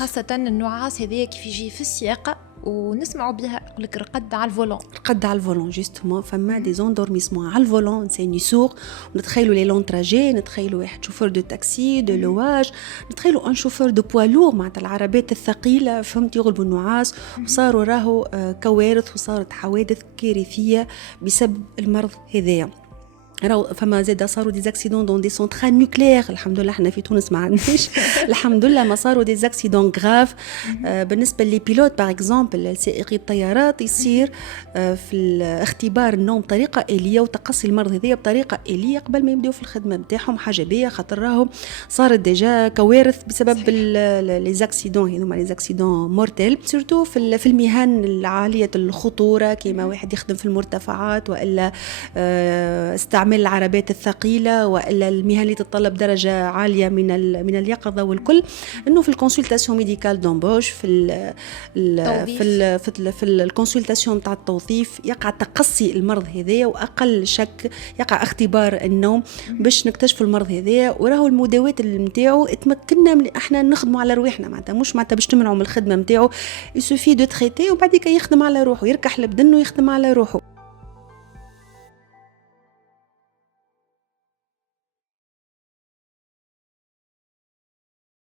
خاصة النعاس هذايا كيف يجي في السياق ونسمعوا بها يقول لك رقد على الفولون. رقد على الفولون جوستومون، فما دي زوندورميسمون على الفولون، انسان يسوق ونتخيلوا لي لون تراجي، نتخيلوا واحد شوفور دو تاكسي دو لواج، نتخيلوا ان شوفور دو بوالور معناتها العربات الثقيله، فهمت، يغلبوا النعاس. وصاروا راهو كوارث وصارت حوادث كارثيه بسبب المرض هذايا. فما زاد صاروا دي زاكسيدون دون دي سونترال نوكليير، الحمد لله احنا في تونس ما عندناش الحمد لله ما صاروا دي زاكسيدون غراف. بالنسبه لي بيلوت باغ اكزومبل سائقي الطيارات يصير في اختبار النوم بطريقه آلية وتقصي المرض هذيا بطريقه آلية قبل ما يبداو في الخدمه نتاعهم، حاجه بيه خاطر راهم صارت ديجا كوارث بسبب لي زاكسيدون هذوما، لي زاكسيدون مورتيل سورتو في المهن العاليه الخطوره كيما واحد يخدم في المرتفعات والا استعمال العربات الثقيله والا المهن اللي تتطلب درجه عاليه من اليقظه والكل. انه في الكونسلطاسيون ميديكال دومبوش في الكونسلطاسيون نتاع التوظيف يقع تقصي المرض هذايا، واقل شك يقع اختبار النوم باش نكتشفوا المرض هذايا. وراهو المداوات نتاعو تمكننا من احنا نخدموا على روحنا، معناتها مش معناتها باش تمنعوا من الخدمه نتاعو، يسوفي دو تريتي وبعديك يخدم على روحه، يركح البدن ويخدم على روحه.